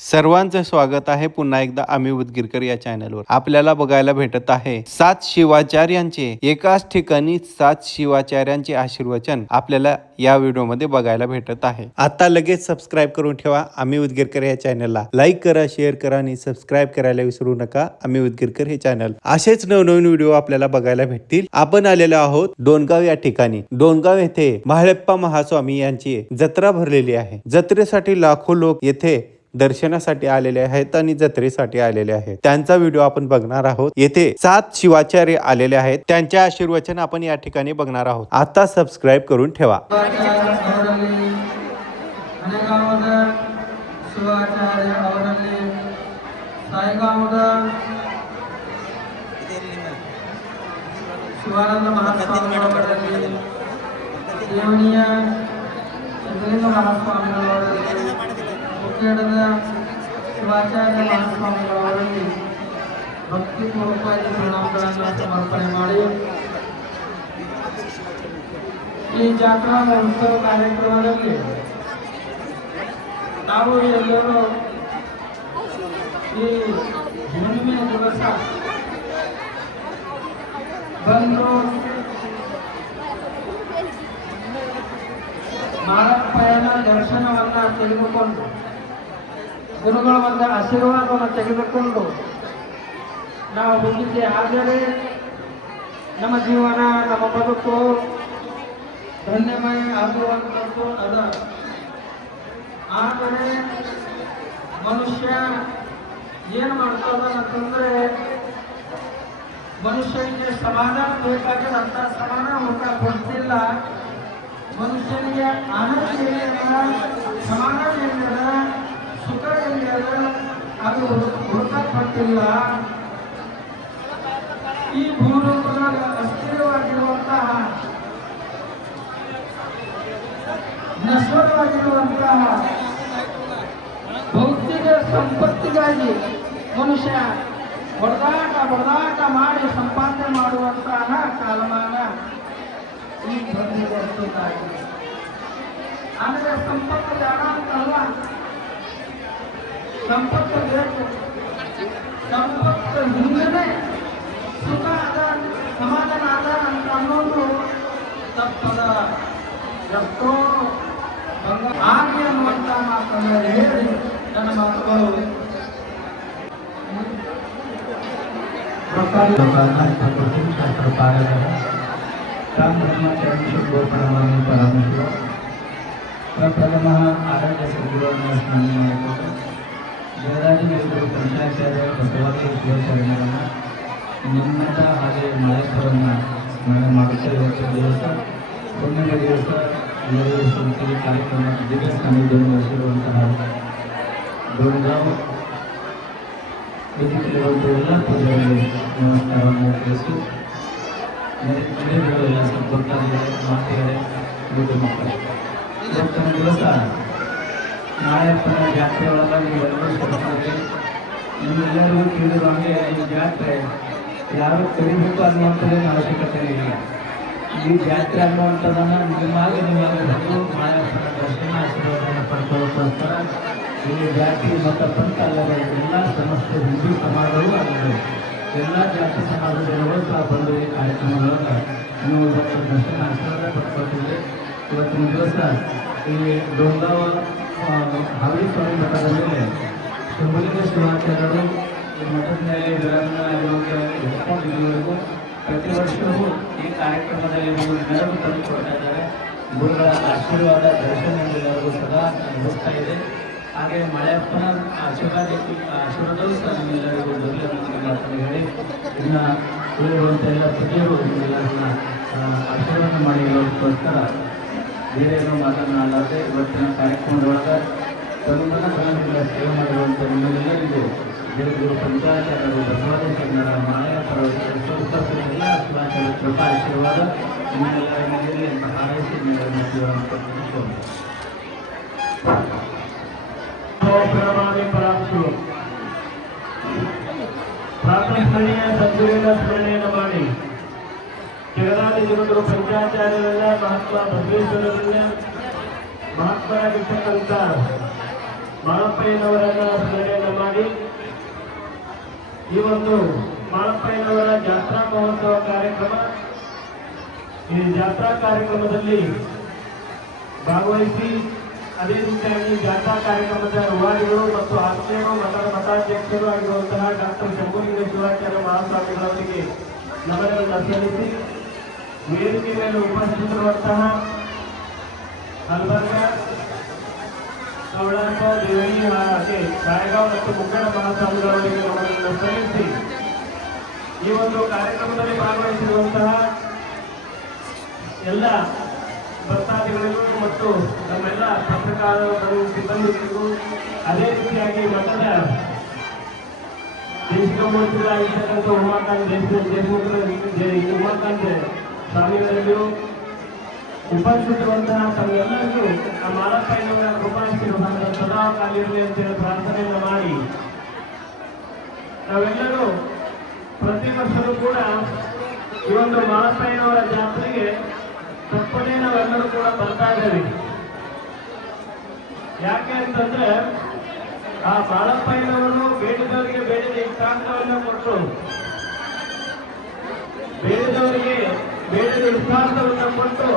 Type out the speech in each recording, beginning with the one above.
सर्वांचं स्वागत आहे पुन्हा एकदा आम्ही उदगीरकर या चॅनलवर। आपल्याला बघायला भेटत आहे 7 शिवाचार्यांचे एकाच ठिकाणी 7 शिवाचार्यांचे आशीर्वचन आपल्याला या व्हिडिओमध्ये बघायला भेटत आहे। आता लगेच सबस्क्राइब करून ठेवा आम्ही उदगीरकर या चॅनलला। लाईक करा, शेअर करा आणि सबस्क्राइब करायला विसरू नका आम्ही उदगीरकर हे चॅनल। असेच नवनवीन व्हिडिओ आपल्याला बघायला भेटतील। आपण आलेलो आहोत डोणगाव या ठिकाणी। डोणगाव येथे महाळप्पा महास्वामी यांची जत्रा भरलेली आहे। जत्रेसाठी लाखो लोक येथे दर्शनासाठी आलेले आहेत आणि जत्रेसाठी आलेले आहेत। त्यांचा व्हिडिओ आपण बघणार आहोत। येथे 7 शिवाचार्य आलेले आहेत, त्यांचे आशीर्वचन आपण या ठिकाणी बघणार आहोत। आता सबस्क्राइब करून ठेवा। शिवानंद महास्वामी ಶಿವಾಚಾರ್ಯ ಮಹಾಸ್ವಾಮಿಗಳವರಲ್ಲಿ ಭಕ್ತಿಪೂರ್ವಕವಾಗಿ ಪ್ರಣಾಮಗಳನ್ನು ಸಮರ್ಪಣೆ ಮಾಡಿ ಈ ಜಾತ್ರಾ ಮಹೋತ್ಸವ ಕಾರ್ಯಕ್ರಮದಲ್ಲಿ ನಾವು ಎಲ್ಲರೂ ಈ ಹುಣ್ಣಿಮೆ ದಿವಸ ಬಂದು ಮಾರಪ್ಪಯ್ಯನ ದರ್ಶನವನ್ನ ತೆಗೆದುಕೊಂಡು ಗುರುಗಳ ಒಂದು ಆಶೀರ್ವಾದವನ್ನು ತೆಗೆದುಕೊಂಡು ನಾವು ಹೋಗಿದ್ದೆ। ಆದರೆ ನಮ್ಮ ಜೀವನ ನಮ್ಮ ಬದುಕು ಧನ್ಯಮಯ ಆಗುವಂಥದ್ದು ಅದ। ಆದರೆ ಮನುಷ್ಯ ಏನು ಮಾಡ್ತದಂತಂದ್ರೆ ಮನುಷ್ಯನಿಗೆ ಸಮಾಧಾನ ಬೇಕಾದ್ರೆ ಅಂತ ಸಮಾಧಾನ ಹುಡುಕ ಕೊಡ್ತಿಲ್ಲ, ಮನುಷ್ಯನಿಗೆ ಆನಂದ ಏನಿಲ್ಲ, ಸಮಾಧಾನ ಏನಿಲ್ಲ, ಸುಖ ಏನಿಲ್ಲ ಅದು ಹುಡುಕಲ್ಪಟ್ಟಿಲ್ಲ। ಈ ಭೂಲೋಕದಾಗ ಅಸ್ಥಿರವಾಗಿರುವಂತಹ ನಶ್ವರವಾಗಿರುವಂತಹ ಭೌತಿಕ ಸಂಪತ್ತಿಗಾಗಿ ಮನುಷ್ಯ ಹೊಡೆದಾಟ ಮಾಡಿ ಸಂಪಾದನೆ ಮಾಡುವಂತಹ ಕಾಲಮಾನ ಈ ಬಂದಿದ್ದಾಗಿದೆ। ಆದರೆ ಸಂಪತ್ತು ಬೇಡ ಅಂತಲ್ಲ, ಸಂಪತ್ತು ಬೇಕು, ಸಂಪತ್ತು ಹಿಂದನೇ ಸುಖ ಅದ, ಸಮಾಧಾನ ಅದ ಅಂತ ಅನ್ನೋದು ತಪ್ಪದ। ಎಷ್ಟೋ ಹಾಗೆ ಅನ್ನುವಂತ ಮಾತನ್ನು ಹೇಳಿ ನನ್ನ ಮಾತುಗಳು शास्त्र पारायण राम ब्रह्मचारी गोपणमानी परमेश्वर प्रथम आराध्य सद्गुरूंना स्मरणीय ಜಯರಾಜ ಗುರು ಪಂಚಾಚಾರ್ಯ ಬಸವಾದಿ ಶಿವಾಚಾರ್ಯರನ್ನು ನಿಮ್ಮಟ ಹಾಗೆ ಮಳೆಪುರವನ್ನು ಸ್ಮರಣೆ ಮಾಡುತ್ತಾ ಇವತ್ತು ದಿವಸ ಹುಣ್ಣಿಮೆ ದಿವಸ ಎಲ್ಲರೂ ಸಂಸ್ಥೆಗೆ ಕಾರ್ಯಕ್ರಮ ದಿವ್ಯ ಸಾನ್ನಿಧ್ಯವನ್ನು ವಹಿಸಿರುವಂತಹ ಡೋಣಗಾಂವ್ ವೇದಿಕೆಯಲ್ಲಿರುವಂಥ ಎಲ್ಲ ಪೂಜಾರಿಗೆ ನಮಸ್ಕಾರವನ್ನು ತಿಳಿಸಿ ಎಲ್ಲ ಗೊತ್ತಾಗಿದೆ ಮಾತಿದ್ದಾರೆ ಯುವ ಮಕ್ಕಳು ಇವತ್ತಿನ ದಿವಸ ನಾಳೆಪ್ಪನ ಜಾತ್ರೆ ಒಳಗಾಗಿ ಎಲ್ಲರೂ ಕೊಡ್ತಾರೆ। ನಿಮ್ಮೆಲ್ಲರಿಗೂ ತಿಳಿದು ಹಾಗೆ ಈ ಜಾತ್ರೆ ಯಾರು ಕರಿಬೇಕು ಅನ್ನುವಂಥದ್ದೇನು ಅವಶ್ಯಕತೆ ಇಲ್ಲ। ಈ ಜಾತ್ರೆ ಅನ್ನುವಂಥದ್ದನ್ನು ನಿಜವಾಗಿ ಬಂದು ನಾಳೆಪ್ಪನ ದರ್ಶನ ಆಶೀರ್ವಾದವನ್ನು ಪಡ್ಕೊಳ್ಳೋಕ್ಕೋಸ್ಕರ ಈ ಜಾತಿ ಮತ್ತು ಪಂಥ ಅಲ್ಲದೆ ಎಲ್ಲ ಸಮಸ್ತ ಹಿಂದೂ ಸಮಾಜಗಳು ಅಲ್ಲದೆ ಎಲ್ಲ ಜಾತಿ ಸಮಾಜದವರು ಸಹ ಬಂದು ಈ ಕಾರ್ಯಕ್ರಮಗಳನ್ನು ನೀವು ದರ್ಶನ ಆಶೀರ್ವಾದ ಪಡ್ಕೊಳ್ತೀವಿ। ಇವತ್ತಿನ ದಿವಸ ಈ ಡೋಣಗಾಂವ್ ಹಾವಳಿ ಸ್ವಾಮಿ ಮಠದ ಮೇಲೆ ಶಂಭುಲಿಂಗ ಶಿವಾಚಾರ್ಯರು ಈ ಮಠದ ಮೇಲೆ ವಿರಾಮವಾಗಿರುವಂಥ ಇಲ್ಲಿವರೆಗೂ ಪ್ರತಿ ವರ್ಷವೂ ಈ ಕಾರ್ಯಕ್ರಮದಲ್ಲಿ ಒಂದು ನೆರವು ತಂದುಕೊಡ್ತಾ ಇದ್ದಾರೆ। ಗುರುಗಳ ಆಶೀರ್ವಾದ ದರ್ಶನ ಎಲ್ಲರಿಗೂ ಸದಾ ಅನುಭವಿಸ್ತಾ ಇದೆ। ಹಾಗೆ ಮಳೆಯಪ್ಪನ ಆಶೀರ್ವಾದವೂ ಸಹ ನಿಮ್ಮೆಲ್ಲರಿಗೂ ಬರಲಿ ಅನ್ನೋದಕ್ಕೆ ಮಾತನ್ನು ಹೇಳಿ ಇನ್ನು ಉಳಿರುವಂಥ ಎಲ್ಲ ಪತಿಯರು ನಿಮ್ಮೆಲ್ಲರನ್ನ ಆಶೀರ್ವಾದ ಮಾಡಿರೋದಕ್ಕೋಸ್ಕರ ಬೇರೆ ಏನೋ ಮಾತನಾಡಲಾದೆ ಇವತ್ತಿನ ಕಾರ್ಯಕ್ರಮದೊಳಗೆ ತಮ್ಮನ್ನ ಸೇವೆ ಮಾಡಿರುವಂಥ ನಿಮ್ಮೆಲ್ಲರಿಗೂ ದೇವಗುರು ಪಂಚಾಚಾರ್ಯರು ಬಸವಾದಿ ಕನ್ನಡ ಮಾಯ ಪರವಾಗಿ ಎಲ್ಲ ಶಿವಾಚಾರ್ಯ ಕೃಪಾ ಆಶೀರ್ವಾದ ನಿಮ್ಮೆಲ್ಲರ ಮೇಲೆ ಅಂತ ಹಾರೈಸಿ ಪ್ರಾರ್ಥನೆಯ ಸದ್ಗುರುವಿನ ಸ್ಮರಣೆಯನ್ನು ಮಾಡಿ ಜಗದಾದಿ ಜಗದರು ಪಂಚಾಚಾರ್ಯರೆಲ್ಲ ಮಹಾತ್ಮ ಬಸವೇಶ್ವರರೆಲ್ಲ ಮಹಾತ್ಮರಾಗಿರ್ತಕ್ಕಂಥ ಮಾಳಪ್ಪಯ್ಯನವರನ್ನ ಸ್ಮರಣೆಯನ್ನು ಮಾಡಿ ಈ ಒಂದು ಮಾಳಪ್ಪಯ್ಯನವರ ಜಾತ್ರಾ ಮಹೋತ್ಸವ ಕಾರ್ಯಕ್ರಮ, ಈ ಜಾತ್ರಾ ಕಾರ್ಯಕ್ರಮದಲ್ಲಿ ಭಾಗವಹಿಸಿ ಅದೇ ರೀತಿಯಾಗಿ ಜಾತ್ರಾ ಕಾರ್ಯಕ್ರಮದ ರೂವಾರಿಗಳು ಮತ್ತು ಆತ್ಮೀಯರು ಮಠಾಧ್ಯಕ್ಷರು ಆಗಿರುವಂತಹ ಡಾಕ್ಟರ್ ಶಂಭುಲಿಂಗ ಶಿವಾಚಾರ್ಯ ಮಹಾಸ್ವಾಮಿಗಳವರಿಗೆ ನಮನಗಳನ್ನು ಸಲ್ಲಿಸಿ ವೇದಿಕೆ ಮೇಲೆ ಉಪಸ್ಥಿತರಿರುವಂತಹ ಹಲ್ಬರ್ಗ, ಕವಳಾಪ, ದೇವಳಿ ಹಾಗೆ ರಾಯಗಾಂವ್ ಮತ್ತು ಮುಗ್ಗಡ ಮಹಾಸ್ವಾಮಿಗಳವರಿಗೆ ನಮನಗಳನ್ನು ಸಲ್ಲಿಸಿ ಈ ಒಂದು ಕಾರ್ಯಕ್ರಮದಲ್ಲಿ ಭಾಗವಹಿಸಿರುವಂತಹ ಎಲ್ಲ ಭಕ್ತಾದಿಗಳಿಗೂ ಮತ್ತು ನಮ್ಮೆಲ್ಲ ಪತ್ರಕಾರರು ಸಿಬ್ಬಂದಿಗಳಿಗೂ ಅದೇ ರೀತಿಯಾಗಿ ಮಠದ ದೇಶಿಕ ಮೂರ್ತಿಗಳಾಗಿರ್ತಕ್ಕಂಥ ಉಮಾಕಾಂತ್ ಸ್ವಾಮಿಗಳಿಗೂ ಉಪಸ್ಥಿತರುವಂತಹ ತಮ್ಮೆಲ್ಲರಿಗೂ ಆ ಮಾಳಪ್ಪಯ್ಯನವರ ಕೃಪಾಶೀರ್ವಾದ ಸದಾ ಕಾಲಿರಲಿ ಅಂತೇಳಿ ಪ್ರಾರ್ಥನೆಯನ್ನು ಮಾಡಿ ನಾವೆಲ್ಲರೂ ಪ್ರತಿ ವರ್ಷವೂ ಕೂಡ ಈ ಒಂದು ಮಾಳಪ್ಪಯ್ಯನವರ ಜಾತ್ರೆಗೆ ತಪ್ಪದೇ ನಾವೆಲ್ಲರೂ ಕೂಡ ಬರ್ತಾ ಇದ್ದೇವೆ. ಯಾಕೆ ಅಂತಂದ್ರೆ ಆ ಮಾಳಪ್ಪಯ್ಯನವರು ಬೇಡಿದವರಿಗೆ ಬೇಡಿದ ಇಷ್ಟಾರ್ಥವನ್ನು ಕೊಟ್ಟು ಬೇಡಿದವರಿಗೆ ಬೇಡಿದ ಇಷ್ಟಾರ್ಥವನ್ನು ಕೊಟ್ಟು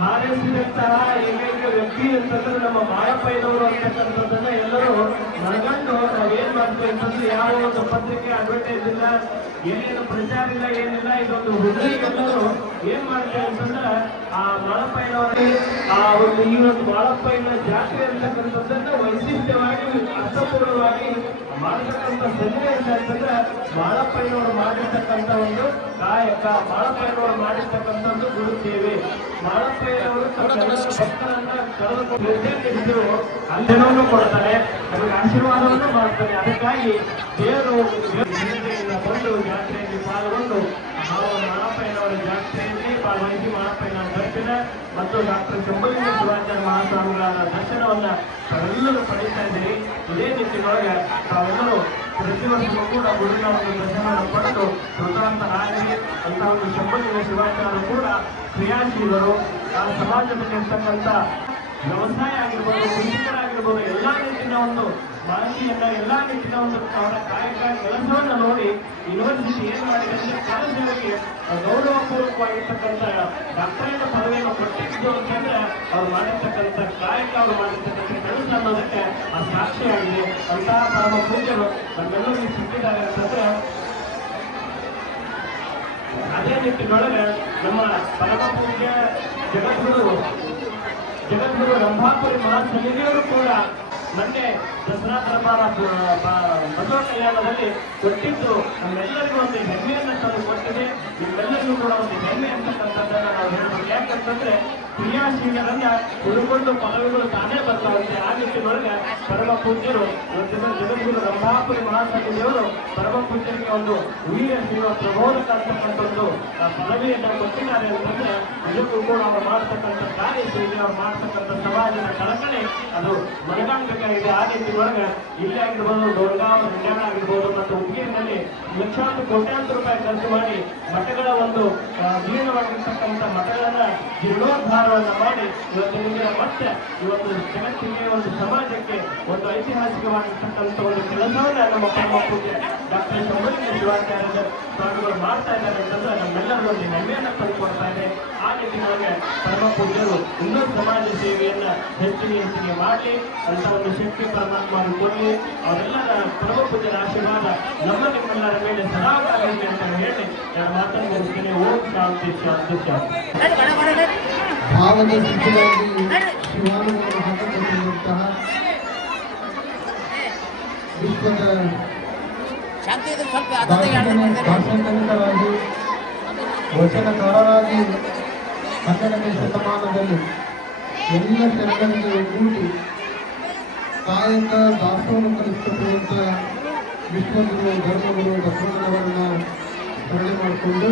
ಹಾರೈಸಿದಂತಹ ಏಕೈಕ ವ್ಯಕ್ತಿ ಅಂತಂದ್ರೆ ನಮ್ಮ ಮಾಳಪ್ಪಯ್ಯನವರು ಅಂತಕ್ಕಂಥದ್ದನ್ನ ಎಲ್ಲರೂ ಮನಗಂಡು ನಾವೇನ್ ಮಾಡ್ತೀವಿ ಅಂತಂದ್ರೆ ಯಾವ ಒಂದು ಪತ್ರಿಕೆ ಅಡ್ವರ್ಟೈಸ್ ಇಲ್ಲ, ಏನೇನು ಪ್ರಚಾರ ಇಲ್ಲ, ಏನಿಲ್ಲ, ಇದೊಂದು ಹುಡುಗರಿಗೆಲ್ಲರೂ ಏನ್ ಮಾಡ್ತೇವೆ ಅಂತಂದ್ರೆ ಆ ಮಾಳಪ್ಪಯ್ಯನವರಿಗೆ ಆ ಒಂದು ಈ ಒಂದು ಮಾಳಪ್ಪಯ್ಯನ ಜಾತ್ರೆ ಅಂತಕ್ಕಂಥದ್ದನ್ನ ವೈಶಿಷ್ಟ್ಯವಾಗಿ ಅರ್ಥಪೂರ್ಣವಾಗಿ ಮಾಡತಕ್ಕಂಥ ಸನ್ನಿವೇಶ ಅಂತಂದ್ರೆ ಮಾಳಪ್ಪಯ್ಯನವರು ಮಾಡಿರ್ತಕ್ಕಂಥ ಒಂದು ಕಾಯಕ, ಮಾಳಪ್ಪಯ್ಯನವರು ಮಾಡಿರ್ತಕ್ಕಂಥ ಒಂದು ಗುರುತೇವೆ. ಮಾಳಪ್ಪಯ್ಯನವರು ತಮ್ಮ ಭಕ್ತರನ್ನ ಕಳೆದುಕೊಂಡು ಅಲ್ಲೇನೂ ಕೊಡ್ತಾರೆ, ನಮಗೆ ಆಶೀರ್ವಾದವನ್ನು ಮಾಡ್ತಾರೆ. ಅದಕ್ಕಾಗಿ ದೇವರು ಬಂದು ಜಾತ್ರೆಯಲ್ಲಿ ಪಾಲ್ಗೊಂಡು ನಾವು ಮಾಳಪ್ಪಯ್ಯನವರ ಜಾತ್ರೆಯಲ್ಲಿ ಭಾಗವಹಿಸಿ ಮಾಳಪ್ಪಯ್ಯನವರ ದರ್ಶನ ಮತ್ತು ಡಾಕ್ಟರ್ ಶಂಭುಲಿಂಗ ಶಿವಾಚಾರ್ಯ ಮಹಾಸ್ವಾಮಿಗಳ ದರ್ಶನವನ್ನ ತಾವೆಲ್ಲರೂ ಪಡೀತಾ ಇದ್ದೀರಿ. ಇದೇ ನಿಟ್ಟಿನೊಳಗೆ ತಾವೆಲ್ಲರೂ ಪ್ರತಿ ವರ್ಷವೂ ಕೂಡ ಗುರುವಿನ ಒಂದು ದರ್ಶನವನ್ನು ಪಡೆದು ಕೃತಾರ್ಥರಾಗಲಿ ಅಂತ ಒಂದು ಶಂಭುಲಿಂಗ ಶಿವಾಚಾರ್ಯರು ಕೂಡ ಕ್ರಿಯಾಶೀಲರು. ಆ ಸಮಾಜದಲ್ಲಿರ್ತಕ್ಕಂಥ ವ್ಯವಸಾಯ ಆಗಿರ್ಬೋದು, ಕೃಷಿಕರಾಗಿರ್ಬೋದು, ಎಲ್ಲಾ ನಿಟ್ಟಿನ ಒಂದು ಮಾಹಿತಿಯನ್ನ, ಎಲ್ಲಾ ನಿಟ್ಟಿನ ಒಂದು ಅವರ ಕಾಯಕ ಕೆಲಸವನ್ನ ನೋಡಿ ಯೂನಿವರ್ಸಿಟಿ ಏನ್ ಮಾಡಿದೆ ಅಂದ್ರೆ ಕಾಲೇಜುಗಳಿಗೆ ಗೌರವಪೂರ್ವಕವಾಗಿರ್ತಕ್ಕಂಥ ಡಾಕ್ಟರೇಟ್ ಪದವಿಯನ್ನು ಕೊಟ್ಟಿದ್ದು ಅಂತಂದ್ರೆ ಅವ್ರು ಮಾಡಿರ್ತಕ್ಕಂಥ ಕಾಯಕ, ಅವ್ರು ಮಾಡಿರ್ತಕ್ಕಂಥ ಕೆಲಸ ಅನ್ನೋದಕ್ಕೆ ಆ ಸಾಕ್ಷಿಯಾಗಿದೆ. ಅಂತಹ ಪರಮ ಪೂಜ್ಯರು ನಮ್ಮೆಲ್ಲರಿಗೂ ಸಿಕ್ಕಿದ್ದಾರೆ ಅಂತಂದ್ರೆ ಅದೇ ನಿಟ್ಟಿನೊಳಗೆ ನಮ್ಮ ಪರಮ ಪೂಜ್ಯ ಜಗದ್ಗುರು ರಂಭಾಪುರಿ ಮಹಾಸನ್ನಿಧಿಯವರು ಕೂಡ ಮೊನ್ನೆ ದಸರಾ ದರ್ಬಾರ ಬಸವ ಕಲ್ಯಾಣದಲ್ಲಿ ಕೊಟ್ಟಿದ್ದು ನಮ್ಮೆಲ್ಲರಿಗೂ ಒಂದು ಹೆಮ್ಮೆಯನ್ನು ತಂದು ಕೊಟ್ಟಿದೆ. ನಿಮ್ಮೆಲ್ಲರಿಗೂ ಕೂಡ ಒಂದು ಹೆಮ್ಮೆ ಅಂತಕ್ಕಂಥದ್ದನ್ನು ನಾವು ಹೇಳ್ಬೇಕು. ಯಾಕಂತಂದ್ರೆ ಕ್ರಿಯಾಶೀಲರನ್ನ ಹುಡುಕೊಂಡು ಪದವಿಗಳು ತಾನೇ ಬರ್ತಾವಂತೆ. ಆ ನಿಟ್ಟಿನೊಳಗೆ ಪರಮ ಪೂಜ್ಯರು ಜಗದ್ಗುರು ರಂಭಾಪುರಿ ಮಹಾಸನ್ನಿಧಿಯವರು ಪರಮ ಪೂಜ್ಯರಿಗೆ ಒಂದು ವೀರ ಶಿವ ಪ್ರಬೋಧಕ ಅಂತಕ್ಕಂಥದ್ದು ಪದವಿಯನ್ನು ಕೊಟ್ಟಿದ್ದಾರೆ ಅಂತಂದ್ರೆ ಇದಕ್ಕೂ ಕೂಡ ಅವರು ಮಾಡ್ತಕ್ಕಂಥ ಕಾರ್ಯಶೈಲಿ, ಅವ್ರು ಮಾಡ್ತಕ್ಕಂಥ ಸಮಾಜದ ಕಳಕಳಿ ಅದು ಮನಗಾಣಬೇಕಾಗಿದೆ. ಆ ನಿಟ್ಟಿನೊಳಗೆ ಇಲ್ಲೇ ಆಗಿರ್ಬೋದು, ದೊಡ್ಡಗಾಂವ್ ಹರಿಯಾಣ ಆಗಿರ್ಬೋದು ಮತ್ತು ಹುಡುಗಿಯಲ್ಲಿ ಲಕ್ಷಾಂತರ ಕೋಟ್ಯಾಂತರ ರೂಪಾಯಿ ಖರ್ಚು ಮಾಡಿ ಮಠಗಳ ಒಂದು ಜೀರ್ಣವಾಗಿರ್ತಕ್ಕಂಥ ಮಠಗಳನ್ನ ಜೀರ್ಣೋದ್ಧಾರವನ್ನ ಮಾಡಿ ಇವತ್ತು ನಿಮಗೆ ಮತ್ತೆ ಇವತ್ತು ಜಗತ್ತಿಗೆ, ಒಂದು ಸಮಾಜಕ್ಕೆ ಒಂದು ಐತಿಹಾಸಿಕವಾಗಿರ್ತಕ್ಕಂಥ ಒಂದು ಕೆಲಸವನ್ನ ನಮ್ಮ ಪರಮ ಪೂಜ್ಯ ಡಾಕ್ಟರ್ ಶಂಭುಲಿಂಗ ಶಿವಾಚಾರ್ಯ ಸ್ವಾಮಿಗಳು ಮಾಡ್ತಾ ಇದ್ದಾರೆ ಅಂತಂದ್ರೆ ನಮ್ಮೆಲ್ಲರೂ ಒಂದು ಹೆಮ್ಮೆಯನ್ನ ತಂದುಕೊಡ್ತಾ ಇದೆ. ಆ ನಿಟ್ಟಿನೊಳಗೆ ಪರಮ ಪೂಜ್ಯರು ಇನ್ನೂ ಸಮಾಜ ಸೇವೆಯನ್ನ ಹೆಚ್ಚಿಗೆ ಮಾಡಲಿ ಅಂತ ಒಂದು ಶಕ್ತಿ ಪರಮಾತ್ಮ ಕೊಡಲಿ. ಅವರೆಲ್ಲರ ಪರಮ ಪೂಜ್ಯರ ಆಶೀರ್ವಾದ ನಮ್ಮ ನಿಮ್ಮೆಲ್ಲರ ಮೇಲೆ ಸದಾ ಕಾಲಕ್ಕೆ ಅಂತ ಹೇಳಿ ನಾನು ಮಾತನ್ನು ಮುಗಿಸ್ತೇನೆ. ಓಂ ಶಾಂತಿ ಶಾಂತಿ ಶಾಂತಿ. ಭಾವದ ಸ್ಥಿತಿಯಾಗಿ ಶಿವಾನುಗಳನ್ನು ಹಾಕಿಕೊಂಡಿರುವಂತಹ ವಿಶ್ವದ ದಾರ್ಶನಿಕರಾಗಿ ವಚನಕಾರರಾಗಿ 12ನೇ ಶತಮಾನದಲ್ಲಿ ಎಲ್ಲ ಶರಣರಿಗೆ ಒಗ್ಗೂಡಿ ಕಾಯಕ ದಾಸೋಹ ಕಲಿಸಿಕೊಳ್ಳುವಂಥ ವಿಶ್ವಗುರು ಧರ್ಮಗುರು ಬಸವಣ್ಣನವರನ್ನ ಸ್ಮರಣೆ ಮಾಡಿಕೊಂಡು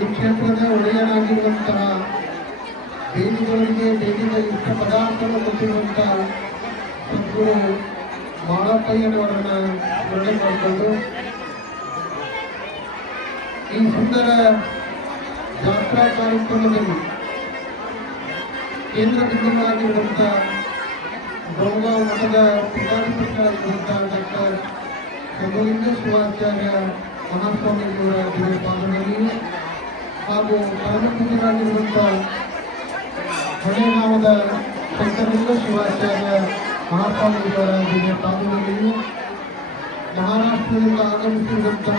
ಈ ಕ್ಷೇತ್ರದ ಒಡೆಯನಾಗಿರುವಂತಹ ಬೇಡಿದವರಿಗೆ ಬೇಡಿದ ಇಷ್ಟ ಪದಾರ್ಥವನ್ನು ಕೊಟ್ಟಿರುವಂತಹ ಸದ್ಗುರು ಮಾಳಪ್ಪಯ್ಯನವರನ್ನ ಸ್ಮರಣೆ ಮಾಡಿಕೊಂಡು ಈ ಸುಂದರ ಜಾತ್ರಾ ಕಾರ್ಯಕ್ರಮದಲ್ಲಿ ಕೇಂದ್ರ ಬಿಂದುವಾಗಿರುವಂತಹ ಗೌರವ ಮಠದ ಪೀಠಾಧಿಪತಿಗಳಾಗಿರುವಂತಹ ಡಾಕ್ಟರ್ ಶಂಭುಲಿಂಗ ಶಿವಾಚಾರ್ಯ ಮಹಾಸ್ವಾಮಿಯವರ ದಿವ್ಯ ಪಾದದಲ್ಲಿಯೂ ಹಾಗೂ ಪರಮಪೂಜ್ಯರಾಗಿರುವಂಥ ಹೊಳೆಗಾಮದ ಶಂಕರಲಿಂಗ ಶಿವಾಚಾರ್ಯ ಮಹಾಸ್ವಾಮಿಯವರ ದಿವ್ಯ ಪಾದದಲ್ಲಿಯೂ ಮಹಾರಾಷ್ಟ್ರದಿಂದ ಆಗಮಿಸಿರುವಂತಹ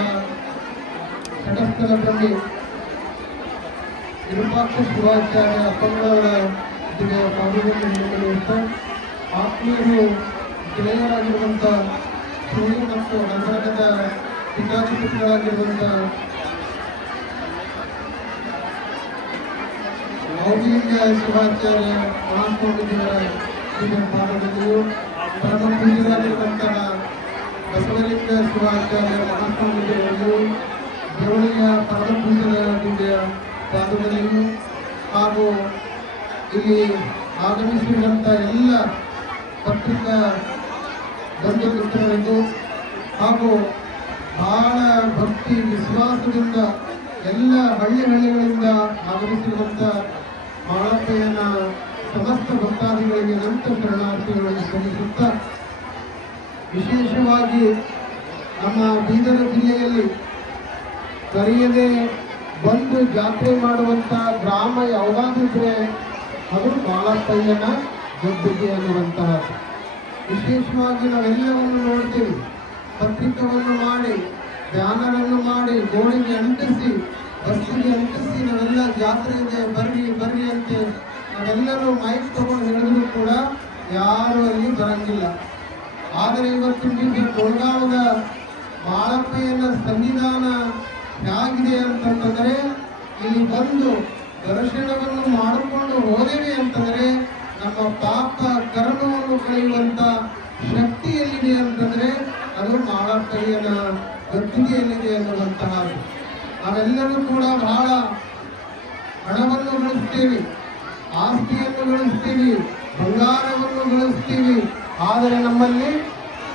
ಷಟಸ್ಥಲದಲ್ಲಿ ವಿರೂಪಾಕ್ಷ ಶಿವಾಚಾರ್ಯ ಅಪ್ಪಂಗಳವರ ದಿವ್ಯ ಪಾದದಲ್ಲಿ ನಿಲ್ಲುತ್ತಾ ಆತ್ಮೀಯರು ಗೆಳೆಯರಾಗಿರುವಂಥ ಸುಳ್ಳಿ ಮತ್ತು ನಗರದ ಪೀಠಾಧಿಪತಿಗಳಾಗಿರುವಂಥ ಮೌಲಿಂಗ ಶಿವಾಚಾರ್ಯ ಮಹಾಸ್ವಾಮಿಯವರ ದಿವ್ಯ ಪಾದದಲ್ಲಿಯೂ ಪರಮ ಪೂಜ್ಯರಾಗಿರುವಂತಹ ಬಸವಲಿಂಗ ಶಿವಾಚಾರ್ಯ ಮಹಾಸ್ವಾಮಿಯವರಿಗೂ ದೇವಳಿಯ ಪರಮ ಪೂಜ್ಯರ ದಿವ್ಯ ಪಾದದಲ್ಲಿಯೂ ಹಾಗೂ ಇಲ್ಲಿ ಆಗಮಿಸಿರುವಂಥ ಎಲ್ಲ ಪತ್ರಿಕಾ ಬಂಧು ಮಿತ್ರರಿಗೂ ಹಾಗೂ ಬಹಳ ಭಕ್ತಿ ವಿಶ್ವಾಸದಿಂದ ಎಲ್ಲ ಹಳ್ಳಿಗಳಿಂದ ಆಗಮಿಸಿರುವಂಥ ಮಾಳಪ್ಪಯ್ಯನ ಸಮಸ್ತ ಭಕ್ತಾದಿಗಳಿಗೆ ಅನಂತ ಶರಣಾರ್ಥಿಗಳನ್ನು ಸಲ್ಲಿಸುತ್ತಾ ವಿಶೇಷವಾಗಿ ನಮ್ಮ ಬೀದರ ಜಿಲ್ಲೆಯಲ್ಲಿ ಕರೆಯದೆ ಬಂದು ಜಾತ್ರೆ ಮಾಡುವಂಥ ಗ್ರಾಮ ಯಾವುದಾದಿದ್ರೆ ಅದು ಮಾಳಪ್ಪಯ್ಯನ ಗದ್ದುಗೆ ಅನ್ನುವಂತಹದ್ದು. ವಿಶೇಷವಾಗಿ ನಾವೆಲ್ಲವನ್ನು ನೋಡ್ತೀವಿ, ಪತ್ರಿಕೆಯನ್ನು ಮಾಡಿ ಬ್ಯಾನರನ್ನು ಮಾಡಿ ಗೋಡೆಗೆ ಅಂಟಿಸಿ ಬಸ್ಸಿಗೆ ಅಂಟಿಸಿ ನಾವೆಲ್ಲ ಜಾತ್ರೆ ಇದೆ ಬರ್ರಿ ಬರ್ರಿ ಅಂತ ನಾವೆಲ್ಲರೂ ಮೈಕ್ ತಗೊಂಡು ಹೇಳಿದ್ರು ಕೂಡ ಯಾರು ಅಲ್ಲಿ ಬರಂಗಿಲ್ಲ. ಆದರೆ ಇವತ್ತಿನ ದಿವಸ ಕೊಳಗಾವದ ಮಾಳಪ್ಪಯ್ಯನ ಸನ್ನಿಧಾನ ಹೇಗಿದೆ ಅಂತಂದರೆ ಇಲ್ಲಿ ಬಂದು ದರ್ಶನವನ್ನು ಮಾಡಿಕೊಂಡು ಹೋದೇವೆ ಅಂತಂದರೆ ನಮ್ಮ ಪಾಪ ಕರ್ಮವನ್ನು ಕಳೆಯುವಂತ ಶಕ್ತಿ ಎಲ್ಲಿದೆ ಅಂತಂದ್ರೆ ಅದು ಮಾಳಪ್ಪಯ್ಯನ ಗದ್ದುಗೆಯಲ್ಲಿದೆ ಅನ್ನುವಂತಹ. ನಾವೆಲ್ಲರೂ ಕೂಡ ಬಹಳ ಹಣವನ್ನು ಗಳಿಸ್ತೀವಿ, ಆಸ್ತಿಯನ್ನು ಗಳಿಸ್ತೀವಿ, ಬಂಗಾರವನ್ನು ಗಳಿಸ್ತೀವಿ, ಆದರೆ ನಮ್ಮಲ್ಲಿ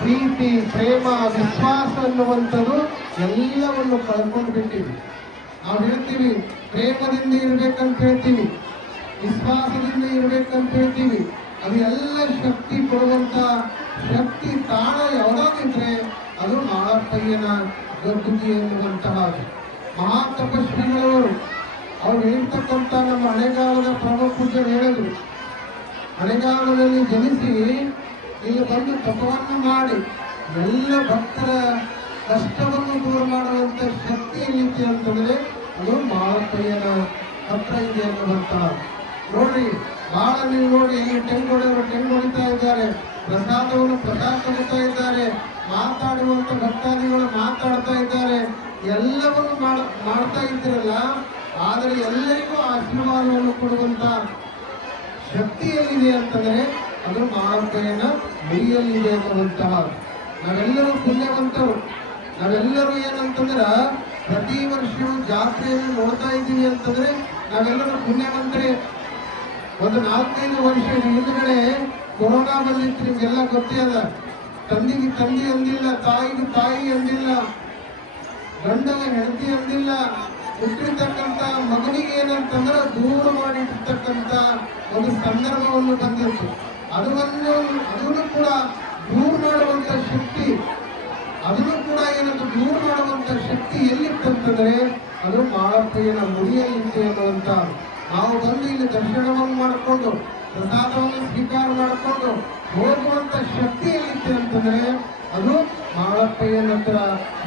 ಪ್ರೀತಿ, ಪ್ರೇಮ, ವಿಶ್ವಾಸ ಅನ್ನುವಂಥದ್ದು ಎಲ್ಲವನ್ನು ಕಳ್ಕೊಂಡು ಬಿಟ್ಟಿವಿ. ನಾವು ಹೇಳ್ತೀವಿ ಪ್ರೇಮದಿಂದ ಇರ್ಬೇಕಂತ ಹೇಳ್ತೀವಿ, ವಿಶ್ವಾಸದಿಂದ ಇರ್ಬೇಕಂತ ಹೇಳ್ತೀವಿ. ಅದು ಎಲ್ಲ ಶಕ್ತಿ ಕೊಡುವಂತ ಶಕ್ತಿ ತಾಣ ಯಾವುದಾದಿದ್ರೆ ಅದು ಮಾಳಪ್ಪಯ್ಯನ ಗದ್ದುಗೆ ಎನ್ನುವಂತಹ ಮಹಾ ತಪಸ್ವಿಗಳವರು. ಅವ್ರು ಹೇಳ್ತಕ್ಕಂಥ ನಮ್ಮ ಹಳೆಗಾಲದ ಪ್ರಭು ಪೂಜ್ಯರು ಹೇಳಿದ್ರು, ಹಳೆಗಾಲದಲ್ಲಿ ಜನಿಸಿ ಇಲ್ಲಿ ಬಂದು ತಪವನ್ನು ಮಾಡಿ ಎಲ್ಲ ಭಕ್ತರ ಕಷ್ಟವನ್ನು ದೂರ ಮಾಡುವಂತ ಶಕ್ತಿ ಎಲ್ಲಿದೆ ಅಂತಂದ್ರೆ ಅದು ಮಾಳಪ್ಪಯ್ಯನ ಹತ್ರ ಇದೆ ಅನ್ನುವಂತಹ. ನೋಡ್ರಿ, ಬಹಳ ನೀವು ನೋಡಿ ಇಲ್ಲಿ ಟೆಂಗ್ ಹೊಡೆಯವರು ಟೆಂಗ್ ಹೊಡಿತಾ ಇದ್ದಾರೆ, ಪ್ರಸಾದ ತಗೋತಾ ಇದ್ದಾರೆ, ಮಾತಾಡುವಂತ ಭಕ್ತಾದಿಗಳು ಮಾತಾಡ್ತಾ ಇದ್ದಾರೆ, ಎಲ್ಲವನ್ನು ಮಾಡ್ತಾ ಇದ್ದೀರಲ್ಲ. ಆದರೆ ಎಲ್ಲರಿಗೂ ಆಶೀರ್ವಾದವನ್ನು ಕೊಡುವಂತ ಶಕ್ತಿ ಎಲ್ಲಿದೆ ಅಂತಂದ್ರೆ ಅದು ಮಾಳಪ್ಪಯ್ಯನ ಮುಡಿಯಲ್ಲಿದೆ ಅನ್ನುವಂತಹ. ನಾವೆಲ್ಲರೂ ಪುಣ್ಯವಂತರು. ನಾವೆಲ್ಲರೂ ಏನಂತಂದ್ರ ಪ್ರತಿ ವರ್ಷವೂ ಜಾತ್ರೆಯನ್ನು ನೋಡ್ತಾ ಇದ್ದೀವಿ ಅಂತಂದ್ರೆ ನಾವೆಲ್ಲರೂ ಪುಣ್ಯವಂತರೇ. ಒಂದು 4-5 ವರ್ಷ ಹಿಂದುಗಡೆ ಕೊರೋನಾ ಬಂದಿತ್ತು, ನಿಮ್ಗೆಲ್ಲ ಗೊತ್ತೇ ಅದ. ತಂದಿಗೆ ತಂದಿ ಅಂದಿಲ್ಲ, ತಾಯಿಗೆ ತಾಯಿ ಅಂದಿಲ್ಲ, ಗಂಡನ ಹೆಂಡತಿ ಅಂದಿಲ್ಲ. ಹುಟ್ಟಿರ್ತಕ್ಕಂಥ ಮಗನಿಗೆ ಏನಂತಂದ್ರೆ ದೂರ ಮಾಡಿರ್ತಕ್ಕಂಥ ಒಂದು ಸಂದರ್ಭವನ್ನು ಬಂದಿತ್ತು. ಅದನ್ನು ಕೂಡ ದೂರ ಮಾಡುವಂತ ಶಕ್ತಿ, ಅದನ್ನು ಕೂಡ ಏನಂತ ದೂರ ಮಾಡುವಂತ ಶಕ್ತಿ ಎಲ್ಲಿತ್ತಂತಂದ್ರೆ ಅದು ಮಾಳಪ್ಪಯ್ಯನ ಮುಡಿಯಲ್ಲಿತ್ತು ಅನ್ನುವಂತ. ನಾವು ಬಂದು ಇಲ್ಲಿ ದರ್ಶನವನ್ನು ಮಾಡಿಕೊಂಡು ಪ್ರಸಾದವನ್ನು ಸ್ವೀಕಾರ ಮಾಡಿಕೊಂಡು ಹೋಗುವಂತ ಶಕ್ತಿ ಎಲ್ಲಿದೆ ಅಂತಂದ್ರೆ ಅದು ಮಾಳಪ್ಪಯ್ಯನ ಹತ್ರ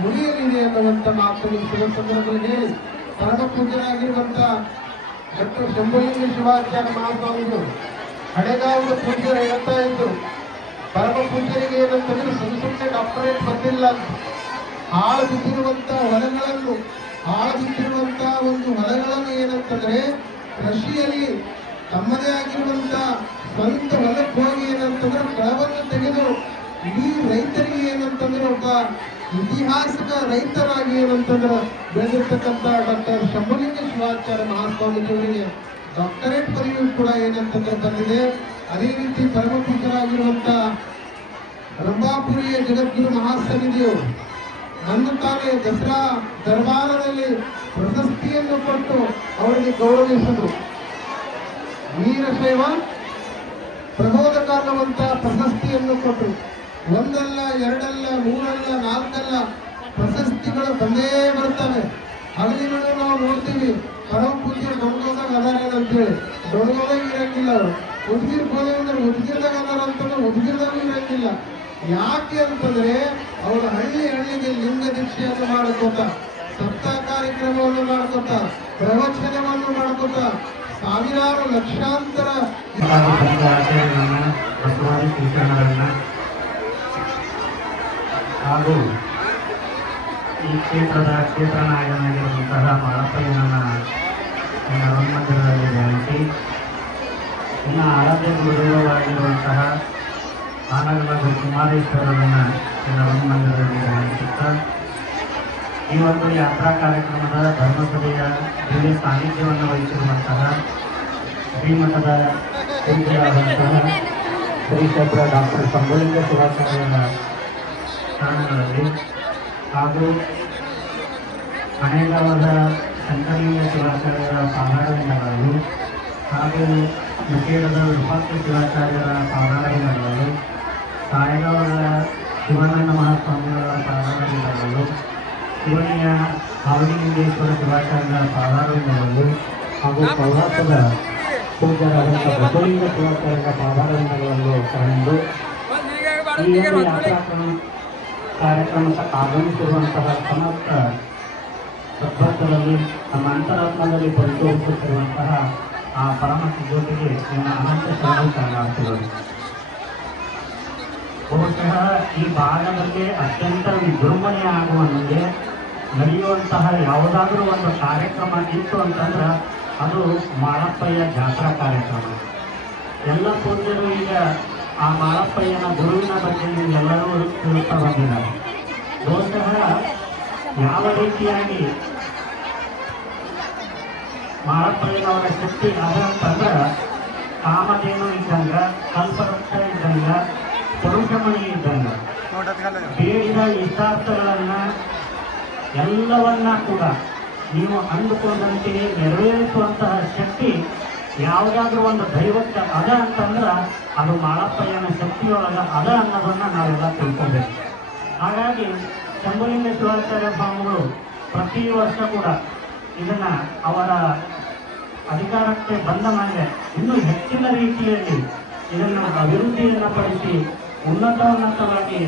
ಮುಡಿಯಲ್ಲಿದೆ ಅನ್ನುವಂತ ಮಾತನ್ನು ಶುಭ ಸಂದರ್ಭದಲ್ಲಿ ಹೇಳಿ ಪರಮ ಪೂಜ್ಯರಾಗಿರುವಂತ ಡಾಕ್ಟರ್ ಶಂಭುಲಿಂಗ ಶಿವಾಚಾರ್ಯ ಮಹಾಸ್ವಾಮಿಗಳು ಹಳೆಗಾವದ ಪೂಜ್ಯರು ಹೇಳ್ತಾ ಇದ್ರು, ಪರಮ ಪೂಜ್ಯರಿಗೆ ಏನಂತಂದ್ರೆ ಸುಮ್ಮನೆ ಡಾಕ್ಟರೇಟ್ ಬಂದಿಲ್ಲ, ಹಾಳು ಬಿದ್ದಿರುವಂತ ಒಂದು ಹೊಲಗಳನ್ನು ಏನಂತಂದ್ರೆ ಕೃಷಿಯಲ್ಲಿ ತಮ್ಮದೇ ಆಗಿರುವಂತ ಸ್ವಂತ ಹೊಲಕ್ಕೆ ಹೋಗಿ ಏನಂತಂದ್ರೆ ಕಳವನ್ನು ತೆಗೆದು ಇಡೀ ರೈತರಿಗೆ ಏನಂತಂದ್ರೆ ಒಬ್ಬ ಇತಿಹಾಸದ ರೈತರಾಗಿ ಏನಂತಂದ್ರೆ ಬೆಳೆದಿರ್ತಕ್ಕಂಥ ಡಾಕ್ಟರ್ ಶಂಭುಲಿಂಗ ಶಿವಾಚಾರ್ಯ ಮಹಾಸ್ವಾಮಿಜಿಯವರಿಗೆ ಡಾಕ್ಟರೇಟ್ ಪದವಿಯು ಕೂಡ ಏನಂತಂದ್ರೆ ಬಂದಿದೆ. ಅದೇ ರೀತಿ ಪರಮ ಪೂಜ್ಯರಾಗಿರುವಂತ ರಂಭಾಪುರಿಯ ಜಗದ್ಗುರು ಮಹಾಸನ್ನಿಧಿಯವರು ನನ್ನ ತಾನೇ ದಸರಾ ದರ್ಬಾರದಲ್ಲಿ ಪ್ರಶಸ್ತಿಯನ್ನು ಕೊಟ್ಟು ಅವರಿಗೆ ಗೌರವಿಸಿದರು. ವೀರಶೈವ ಪ್ರಬೋಧಕ ಅನ್ನುವಂಥ ಪ್ರಶಸ್ತಿಯನ್ನು ಕೊಟ್ಟರು. ಒಂದಲ್ಲ, ಎರಡಲ್ಲ, ಮೂರಲ್ಲ, ನಾಲ್ಕಲ್ಲ, ಪ್ರಶಸ್ತಿಗಳು ಬಂದೇ ಬರ್ತವೆ. ಹಗಲಿಗಳು ನಾವು ನೋಡ್ತೀವಿ, ಪರಮ ಪೂಜ್ಯ ದೊಡ್ಡದಾಗ ಅದಾರ ಅಂತೇಳಿ, ದೊಡ್ಡದಾಗ ಇರಂಗಿಲ್ಲ. ಅವರು ಉದ್ಗಿರ್ ಹೋದ ಅಂದ್ರೆ ಉದ್ಗಿರ್ದಾಗ ಅದಾರ ಅಂತಂದ್ರೆ ಉದ್ಗಿರ್ದಾಗೂ ಇರಂಗಿಲ್ಲ. ಯಾಕೆ ಅಂತಂದ್ರೆ ಅವರು ಹಳ್ಳಿಗೆ ಲಿಂಗ ದೀಕ್ಷೆಯನ್ನು ಮಾಡ್ಕೋತ, ಸಪ್ತಾಹ ಕಾರ್ಯಕ್ರಮವನ್ನು ಮಾಡ್ಕೋತ, ಪ್ರವಚನವನ್ನು ಮಾಡ್ಕೋತ ಸಾವಿರಾರು ಲಕ್ಷಾಂತರ ಆಚಾರ್ಯರನ್ನ, ಬಸವಾದಿ ಶಿಕ್ಷಣರನ್ನ ಹಾಗೂ ಈ ಕ್ಷೇತ್ರದ ಕ್ಷೇತ್ರ ನಾಯಕನಾಗಿರುವಂತಹ ಮಾಳಪ್ಪಯ್ಯನನ್ನ ಹನುಮಂದಿರದಲ್ಲಿ ಧ್ಯಾನಿಸಿ, ಇನ್ನು ಆರಾಧ್ಯ ಗುರುದೇವರಾಗಿರುವಂತಹ ಆನಗರದ ಕುಮಾರೇಶ್ವರರನ್ನ ಹನುಮಂದಿರದಲ್ಲಿ ಧ್ಯಾನಿಸುತ್ತಾ ಈ ಒಂದು ಯಾತ್ರಾ ಕಾರ್ಯಕ್ರಮದ ಧರ್ಮಸಭೆಯ ದಿವ್ಯ ಸಾನ್ನಿಧ್ಯವನ್ನು ವಹಿಸಿರುವಂತಹ ಶ್ರೀಮಠದ ಪೂಜ್ಯರಾದಂತಹ ಶ್ರೀ ಕ್ಷೇತ್ರ ಡಾಕ್ಟರ್ ಸಂಬೋಲಿಂಗ ಶಿವಾಚಾರ್ಯರ ಸ್ಥಾನಗಳಲ್ಲಿ ಹಾಗೂ ಹಣೆಗಾವದ ಶಂಕರಲಿಂಗ ಶಿವಾಚಾರ್ಯರ ಪಾದಾರವಿಂದಗಳು ಹಾಗೂ ಮುಖೇಡದ ವಿರೂಪಾಕ್ಷ ಶಿವಾಚಾರ್ಯರ ಪಾದಾರವಿಂದಗಳು, ಸಾಯಗಾವದ ಶಿವಾನಂದ ಮಹಾಸ್ವಾಮಿಯವರ ಪಾದಾರವಿಂದಗಳು, ಶಿವನಿಯ ಹಾವಳಿಲಿಂಗೇಶ್ವರ ಶಿವಾಚಾರ್ಯರ ಪಾದಾರವಿಂದಗಳು ಹಾಗೂ ಪ್ರವಾಸದ ಪೂಜ್ಯರಾದಂಥ ಬಸವಲಿಂಗ ಶಿವಾಚಾರ್ಯರ ಪಾದಾರವಿಂದಗಳನ್ನು ಕಂಡು ಈ ಒಂದು ಯಾತ್ರಾ ಕಾರ್ಯಕ್ರಮಕ್ಕೆ ಆಗಮಿಸಿರುವಂತಹ ಸಮಸ್ತ ಸದ್ಭಕ್ತರಲ್ಲಿ ನಮ್ಮ ಅಂತರಾತ್ಮದಲ್ಲಿ ಪರಿತೋರಿಸುತ್ತಿರುವಂತಹ ಆ ಪರಮ ಜ್ಯೋತಿಗೆ ನನ್ನ ಅನಂತ ಶರಣಾರ್ಥಿಗಳು. ಬಹುಶಃ ಈ ಭಾಗದಲ್ಲಿ ಅತ್ಯಂತ ವಿಜೃಂಭಣೆ ಆಗುವ ನನಗೆ ನಡೆಯುವಂತಹ ಯಾವುದಾದ್ರೂ ಒಂದು ಕಾರ್ಯಕ್ರಮ ಇತ್ತು ಅಂತಂದ್ರೆ ಅದು ಮಾಳಪ್ಪಯ್ಯ ಜಾತ್ರಾ ಕಾರ್ಯಕ್ರಮ. ಎಲ್ಲ ಪೂಜ್ಯರು ಈಗ ಆ ಮಾಳಪ್ಪಯ್ಯನ ಗುರುವಿನ ಬಗ್ಗೆ ಎಲ್ಲರೂ ತಿಳ್ತಾ ಬಂದಿದ್ದಾರೆ. ಬಹುಶಃ ಯಾವ ರೀತಿಯಾಗಿ ಮಾಳಪ್ಪಯ್ಯನವರ ಶಕ್ತಿ ಅದ ಅಂತಂದ್ರೆ ಕಾಮಧೇನು ಇದ್ದಂಗ, ಕಲ್ಪವೃಕ್ಷ ಇದ್ದಂಗ, ಪುರುಷಮಣಿ ಇದ್ದಂಗ, ಬೇಡಿದ ಇಷ್ಟಾರ್ಥಗಳನ್ನ ಎಲ್ಲವನ್ನ ಕೂಡ ನೀವು ಅಂದುಕೊಂಡಂತೆ ನೆರವೇರಿಸುವಂತಹ ಶಕ್ತಿ ಯಾವುದಾದ್ರೂ ಒಂದು ದೈವಕ್ಕೆ ಅದ ಅಂತಂದ್ರೆ ಅದು ಮಾಳಪ್ಪಯ್ಯನ ಶಕ್ತಿಯೊಳಗ ಅದ ಅನ್ನೋದನ್ನ ನಾವೆಲ್ಲ ತಿಳ್ಕೊಬೇಕು. ಹಾಗಾಗಿ ಶಂಭುಲಿಂಗ ಶಿವಾಚಾರ್ಯ ಸ್ವಾಮಿಗಳು ಪ್ರತಿ ವರ್ಷ ಕೂಡ ಇದನ್ನ ಅವರ ಅಧಿಕಾರಕ್ಕೆ ಬಂದ ಮೇಲೆ ಇನ್ನೂ ಹೆಚ್ಚಿನ ರೀತಿಯಲ್ಲಿ ಇದನ್ನು ಅಭಿವೃದ್ಧಿಯನ್ನು ಪಡಿಸಿ ಉನ್ನತವಾಗಿ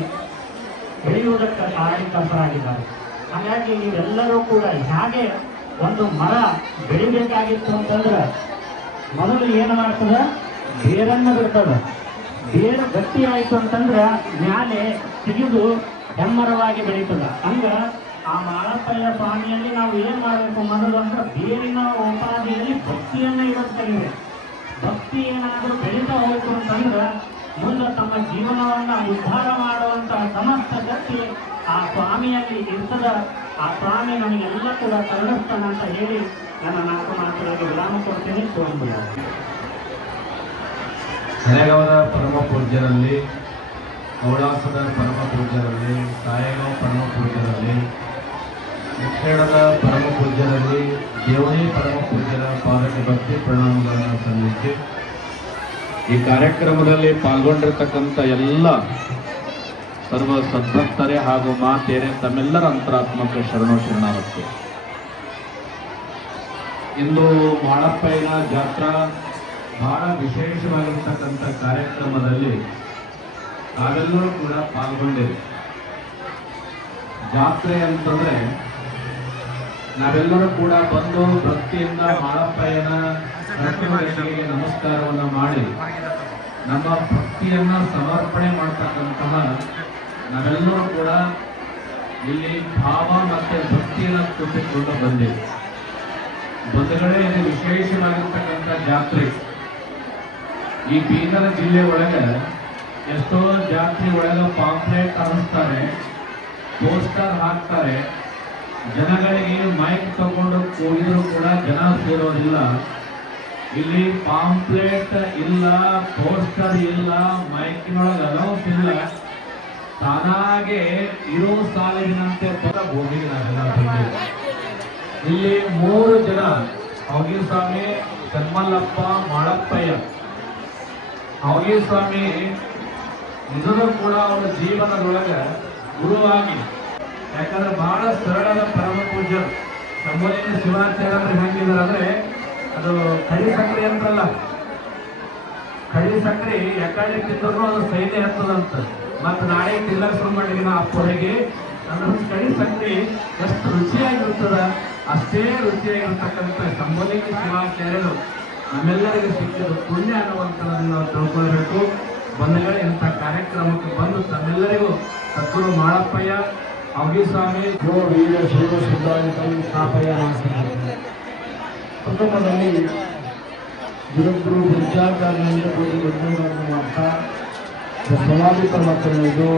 ಬೆಳೆಯುವುದಕ್ಕೆ ಕಾರಣಕರ್ತರಾಗಿದ್ದಾರೆ. ಹಾಗಾಗಿ ನೀವೆಲ್ಲರೂ ಕೂಡ ಹೇಗೆ ಒಂದು ಮರ ಬೆಳಿಬೇಕಾಗಿತ್ತು ಅಂತಂದ್ರೆ ಮೊದಲು ಏನು ಮಾಡ್ತದ, ಬೇರನ್ನು ಬಿಡ್ತದ. ಬೇರು ಗಟ್ಟಿ ಆಯಿತು ಅಂತಂದ್ರೆ ಮ್ಯಾಲೆ ತೆಗೆದು ಹೆಮ್ಮರವಾಗಿ ಬೆಳೀತದ. ಹಂಗ ಆ ಮಾಳಪ್ಪಯ್ಯ ಸ್ವಾಮಿಯಲ್ಲಿ ನಾವು ಏನು ಮಾಡಬೇಕು ಮೊದಲು ಅಂದ್ರೆ ಬೇರಿನ ಉಪಾಧಿಯಲ್ಲಿ ಭಕ್ತಿಯನ್ನು ಇಡೋದು ಕಲಿವೆ. ಭಕ್ತಿ ಏನಾದರೂ ಬೆಳೀತಾ ಹೋಯ್ತು ಅಂತಂದ್ರೆ ಮುಂದೆ ತಮ್ಮ ಜೀವನವನ್ನು ಉದ್ಧಾರ ಮಾಡುವಂತಹ ಸಮಸ್ತ ಶಕ್ತಿ ಆ ಸ್ವಾಮಿಯಲ್ಲಿ ಇರ್ತದ. ಆ ಸ್ವಾಮಿ ನಮಗೆಲ್ಲ ಕೂಡ ಕರುಣಿಸ್ತಾನ ಅಂತ ಹೇಳಿ ನನ್ನ 4 ಮಾತುಗಳಿಗೆ ವಿರಾಮ ಕೊಡ್ತೇನೆ. ತಗೊಂಡ್ಬಿಡ ಹಳೆಗಾವದ ಪರಮ ಪೂಜ್ಯರಲ್ಲಿ, ಗೌಡಾಸದ ಪರಮ ಪೂಜ್ಯರಲ್ಲಿ, ಸಾಯಗಾಂವ್ ಪರಮ ಪೂಜ್ಯರಲ್ಲಿ, ಮುಖೇಡದ ಪರಮ ಪೂಜ್ಯರಲ್ಲಿ, ದೇವಣಿ ಪರಮ ಪೂಜ್ಯರ ಪಾದಕ್ಕೆ ಭಕ್ತಿ ಪ್ರಣಾಮಗಳನ್ನು ಸಲ್ಲಿಸಿ ಈ ಕಾರ್ಯಕ್ರಮದಲ್ಲಿ ಪಾಲ್ಗೊಂಡಿರ್ತಕ್ಕಂಥ ಎಲ್ಲ ಸರ್ವ ಸದ್ಭಕ್ತರೇ ಹಾಗೂ ಮಾತೆಯರೇ ತಮ್ಮೆಲ್ಲರ ಅಂತರಾತ್ಮಕ್ಕೆ ಶರಣಾರ್ಥಿ. ಇಂದು ಮಾಳಪ್ಪಯ್ಯನ ಜಾತ್ರಾ ಬಹಳ ವಿಶೇಷವಾಗಿರ್ತಕ್ಕಂಥ ಕಾರ್ಯಕ್ರಮದಲ್ಲಿ ನಾವೆಲ್ಲರೂ ಕೂಡ ಪಾಲ್ಗೊಂಡಿರಿ. ಜಾತ್ರೆ ಅಂತಂದ್ರೆ ನಾವೆಲ್ಲರೂ ಕೂಡ ಬಂದು ಭಕ್ತಿಯಿಂದ ಮಾಳಪ್ಪಯ್ಯನ ಪ್ರತಿಮೆಗೆ ನಮಸ್ಕಾರವನ್ನು ಮಾಡಿ ನಮ್ಮ ಭಕ್ತಿಯನ್ನ ಸಮರ್ಪಣೆ ಮಾಡ್ತಕ್ಕಂತಹ ನಾವೆಲ್ಲರೂ ಕೂಡ ಇಲ್ಲಿ ಭಾವ ಮತ್ತೆ ಭಕ್ತಿಯನ್ನು ತುಂಬಿಕೊಂಡು ಬಂದಿವಿ. ಬಂಧುಗಳೇ, ಇದು ವಿಶೇಷವಾಗಿರ್ತಕ್ಕಂಥ ಜಾತ್ರೆ. ಈ ಬೀದರ ಜಿಲ್ಲೆ ಒಳಗೆ ಎಷ್ಟೋ ಜಾತ್ರೆ ಒಳಗೆ ಪಾಂಪ್ಲೆಟ್ ಹರಿಸ್ತಾರೆ, ಪೋಸ್ಟರ್ ಹಾಕ್ತಾರೆ, ಜನಗಳಿಗೆ ಮೈಕ್ ತಗೊಂಡು ಕೂಗಿದ್ರು ಕೂಡ ಜನ ಸೇರೋದಿಲ್ಲ. ಇಲ್ಲಿ ಪಾಂಪ್ಲೆಟ್ ಇಲ್ಲ, ಪೋಸ್ಟರ್ ಇಲ್ಲ, ಮೈಕಿನೊಳಗೆ ಅನೌನ್ಸ್ ಇಲ್ಲ. ತಾನಾಗೆ ಇರೋ ಸಾಲಿನಂತೆ ಭೂಮಿಗೆ ನಾವೆಲ್ಲ ಬಂದಿದ್ದೀವಿ. ಇಲ್ಲಿ 3 ಜನ ಅವಗಿಸ್ವಾಮಿ, ಚನ್ಮಲ್ಲಪ್ಪ, ಮಾಳಪ್ಪಯ್ಯ ಅವಳಿ ಸ್ವಾಮಿ ನಿಜವೂ ಕೂಡ ಅವರ ಜೀವನದೊಳಗೆ ಗುರುವಾಗಿ, ಯಾಕಂದ್ರೆ ಬಹಳ ಸರಳದ ಪರಮ ಪೂಜ್ಯರು. ಸಂಬೋಧಿನ ಶಿವಾಚಾರ್ಯರು ಹೆಂಗಿದ್ದಾರೆ ಅಂದ್ರೆ, ಅದು ಕಡಿ ಸಕ್ಕರೆ ಅಂತಲ್ಲ, ಕಡಿ ಸಕ್ಕರೆ ಯಾಕಡೆ ತಿಂದ್ರು ಅದು ಸೈದೆ ಹತ್ತದಂತ. ಮತ್ತು ನಾಳೆ ತಿನ್ನಕ್ ಶುರು ಮಾಡಿದೀನಿ ಅಪ್ಪೊಳಗೆ ಅಂದ್ರೆ ಕಡಿ ಸಕ್ಕರೆ ಎಷ್ಟು ರುಚಿಯಾಗಿರ್ತದ ಅಷ್ಟೇ ರುಚಿಯಾಗಿರ್ತಕ್ಕಂಥ ಸಂಬೋಧಿತ ಶಿವಾಚಾರ್ಯರು ನಮ್ಮೆಲ್ಲರಿಗೂ ಸಿಕ್ಕಿದ ಪುಣ್ಯ ಅನ್ನುವಂಥದ್ದನ್ನು ನಾವು ತಿಳ್ಕೊಳ್ಬೇಕು. ಬಂಧುಗಳೇ, ಇಂಥ ಕಾರ್ಯಕ್ರಮಕ್ಕೆ ಬಂದು ತಮ್ಮೆಲ್ಲರಿಗೂ ಸದ್ಗುರು ಮಾಳಪ್ಪಯ್ಯ ಅವಳಿ ಸ್ವಾಮಿ ವೀರ ಶೈವ ಸಿದ್ಧಾಂತ ಸ್ಥಾಪಯ ಕುಟುಂಬದಲ್ಲಿ ಜಗದ್ಗುರು ವಿದ್ಯಾಚಾರ್ಯರಿಂದ ಮಾಡ್ತಾ ಸಮಾಧಿತ ಮಕ್ಕಳಿದ್ದು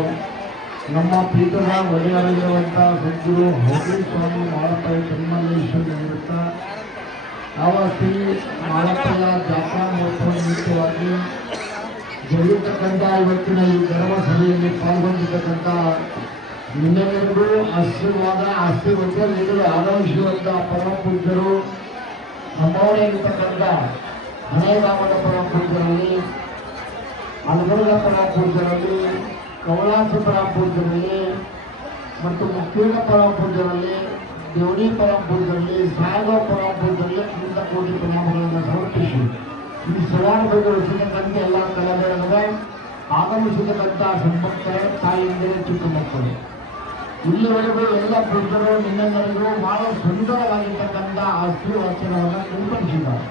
ನಮ್ಮ ಪೀಠದ ಒಡೆಯರಾಗಿರುವಂಥ ಸದ್ಗುರು ಅವಳಿ ಸ್ವಾಮಿ ಮಾಳಪ್ಪಯ್ಯ ತಿರುಮಲೇಶ್ವರ ನಿವೃತ್ತ ಯಾವ ಶ್ರೀ ಮಾಳಪ್ಪಯ್ಯ ಜಾತ್ರಾ ಮಹೋತ್ಸವ ನಿಮಿತ್ತವಾಗಿ ಜರುಗತಕ್ಕಂಥ ಇವತ್ತಿನ ಈ ಧರ್ಮ ಸಭೆಯಲ್ಲಿ ಪಾಲ್ಗೊಂಡಿರ್ತಕ್ಕಂಥ ನಿಮ್ಮೆಲ್ಲರಿಗೂ ಆಶೀರ್ವಾದ ನೀಡಲು ಆಗಮಿಸಿರುವಂಥ ಪರಮ ಪೂಜ್ಯರು ನಮ್ಮವರೇ ಇರತಕ್ಕಂಥ ಹಣೆಗಾಮದ ಪರಮ ಪೂಜ್ಯರಲ್ಲಿ, ಅಲಗಡದ ಪರಮ ಪೂಜ್ಯರಲ್ಲಿ, ಕವಲಾಸ ಪರಮ ಪೂಜ್ಯರಲ್ಲಿ ಮತ್ತು ಮುಕ್ತೀರ್ಣ ಪರಮ ಪೂಜ್ಯರಲ್ಲಿ, ದೇವಡಿ ಪರಮ ಪೂಜ್ಯರಲ್ಲಿ, ಸಾಯಿಬಾಬಾ ಪರಮ ಪೂಜ್ಯರಲ್ಲಿ ಅನಂತ ಕೋಟಿ ಪ್ರಣಾಮಗಳನ್ನು ಸಮರ್ಪಿಸಿ ಈ ಸವಾಲುಗಳಿಗೆ ರಚಿಸತಕ್ಕಂಥ ಎಲ್ಲ ಕಲಾವಿದರ ಆಗಮಿಸಿದಕ್ಕಂಥ ಸನ್ಮಕ್ಕಳೇ, ತಾಯಿಯಂದರೆ ಚಿಕ್ಕ ಮಕ್ಕಳು, ಇಲ್ಲಿವರೆಗೂ ಎಲ್ಲ ಪೂಜ್ಯರು ನಿಮ್ಮೆಲ್ಲರಿಗೂ ಬಹಳ ಸುಂದರವಾಗಿರ್ತಕ್ಕಂಥ ಆಶೀರ್ವಚನವನ್ನು ನಿರ್ವಹಿಸಿದ್ದಾರೆ.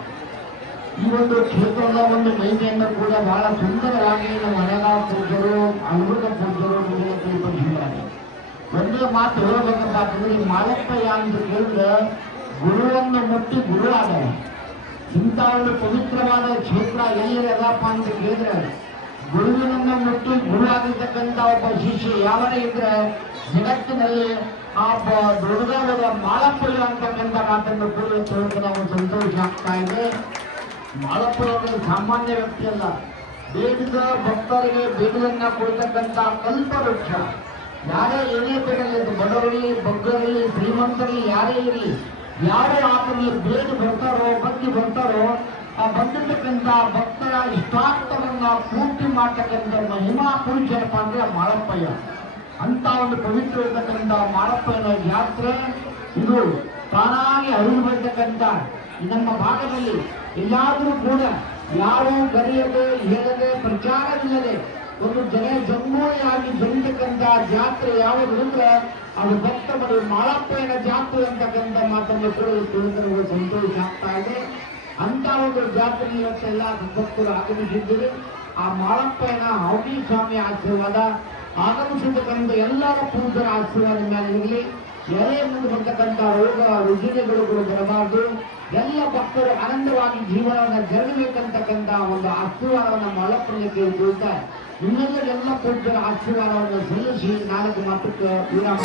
ಈ ಒಂದು ಕ್ಷೇತ್ರದ ಒಂದು ಮಹಿಮೆಯನ್ನು ಕೂಡ ಬಹಳ ಸುಂದರವಾಗಿ ನಮ್ಮ ಹಣೆಗ ಪೂಜ್ಯರು, ಅನುಭವ ಪೂಜ್ಯರು ನಿಮಗೆ ನಿರ್ವಹಿಸಿದ್ದಾರೆ. ಒಂದೇ ಮಾತು ಹೇಳಬೇಕಪ್ಪ ಅಂತಂದ್ರೆ, ಈ ಮಾಳಪ್ಪಯ್ಯ ಅಂತ ಕೇಳಿದ್ರೆ ಗುರುವನ್ನು ಮುಟ್ಟಿ ಗುರು ಆದವ. ಇಂಥ ಒಂದು ಪವಿತ್ರವಾದ ಕ್ಷೇತ್ರ ಎಲ್ಲಿ ಅದಪ್ಪ ಅಂತ ಕೇಳಿದ್ರೆ, ಗುರುವಿನನ್ನು ಮುಟ್ಟಿ ಗುರು ಆಗಿರ್ತಕ್ಕಂಥ ಒಬ್ಬ ಶಿಷ್ಯ ಯಾವನೇ ಇದ್ರೆ ಜಗತ್ತಿನಲ್ಲಿ ಆ ದೊಡ್ಡದಾದ ಮಾಳಪ್ಪಯ್ಯ ಅಂತಕ್ಕಂಥ ಮಾತನ್ನು ಕೂಡ ಕೇಳಿದ್ರೆ ನಾವು ಸಂತೋಷ ಆಗ್ತಾ ಇದೆ. ಮಾಳಪ್ಪಯ್ಯ ಸಾಮಾನ್ಯ ವ್ಯಕ್ತಿ ಅಲ್ಲ, ಬೇಡಿದ ಭಕ್ತರಿಗೆ ಬೇಡಿಯನ್ನ ಕೊಡ್ತಕ್ಕಂಥ ಕಲ್ಪವೃಕ್ಷ. ಯಾರೇ ಏನೇ ಬೇಡಲಿ, ಬಡವರಲ್ಲಿ, ಬಗ್ಗರಲ್ಲಿ, ಶ್ರೀಮಂತರಲ್ಲಿ ಯಾರೇ ಇರಲಿ, ಯಾರೇ ಆತನಿಗೆ ಬೇಡಿ ಬರ್ತಾರೋ ಆ ಬಂದಿರ್ತಕ್ಕಂಥ ಭಕ್ತರ ಇಷ್ಟಾರ್ಥವನ್ನ ಪೂರ್ತಿ ಮಾಡ್ತಕ್ಕಂಥ ಮಹಿಮಾ ಪುರುಷನಪ್ಪ ಅಂದ್ರೆ ಮಾಳಪ್ಪಯ್ಯ. ಅಂತ ಒಂದು ಪವಿತ್ರ ಇರ್ತಕ್ಕಂಥ ಮಾಳಪ್ಪಯ್ಯನ ಯಾತ್ರೆ ಇದು ತಾನಾಗಿ ಹರಿದು ಬರ್ತಕ್ಕಂಥ ನಮ್ಮ ಭಾಗದಲ್ಲಿ ಎಲ್ಲಾದರೂ ಕೂಡ ಯಾವ ಗರಿಯದೆ ಹೇಳದೆ ಪ್ರಚಾರವಿಲ್ಲದೆ ಒಂದು ಜಂಗೂರಿಯಾಗಿ ಜರುಗತಕ್ಕಂಥ ಜಾತ್ರೆ ಯಾವುದು ಅಂದ್ರೆ ಅದು ಭಕ್ತ ಮಡಿ ಮಾಳಪ್ಪಯ್ಯನ ಜಾತ್ರೆ ಅಂತಕ್ಕಂಥ ಮಾತನ್ನು ಕೂಡ ತಿಳಿದು ಸಂತೋಷ ಆಗ್ತಾ ಇದೆ. ಅಂತ ಒಂದು ಜಾತ್ರೆ ಇವತ್ತೆಲ್ಲ ಭಕ್ತರು ಆಗಮಿಸಿದ್ದೀರಿ. ಆ ಮಾಳಪ್ಪಯ್ಯನ ಅವಳಿ ಸ್ವಾಮಿ ಆಶೀರ್ವಾದ, ಆಗಮಿಸಿರ್ತಕ್ಕಂಥ ಎಲ್ಲರ ಪೂಜರ ಆಶೀರ್ವಾದ ಮೇಲೆ ಇರಲಿ. ಎಲೆ ಮುಂದೆ ಬರ್ತಕ್ಕಂಥ ರೋಗ ರುಜಿನಗಳು ಬರಬಾರ್ದು. ಎಲ್ಲ ಭಕ್ತರು ಆನಂದವಾಗಿ ಜೀವನವನ್ನು ಜರಗಬೇಕಂತಕ್ಕಂಥ ಒಂದು ಆಶೀರ್ವಾದವನ್ನು ಮಾಳಪ್ಪನಿಗೆ ಕೇಳಿಕೊಳ್ತಾ ನಿಮ್ಮೆಲ್ಲ ಪೂಜ್ಯರ ಆಶೀರ್ವಾದವನ್ನು ಸಲ್ಲಿಸಿ 4 ಮಾತಕ್ಕೆ ವಿರಾಮ.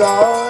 God.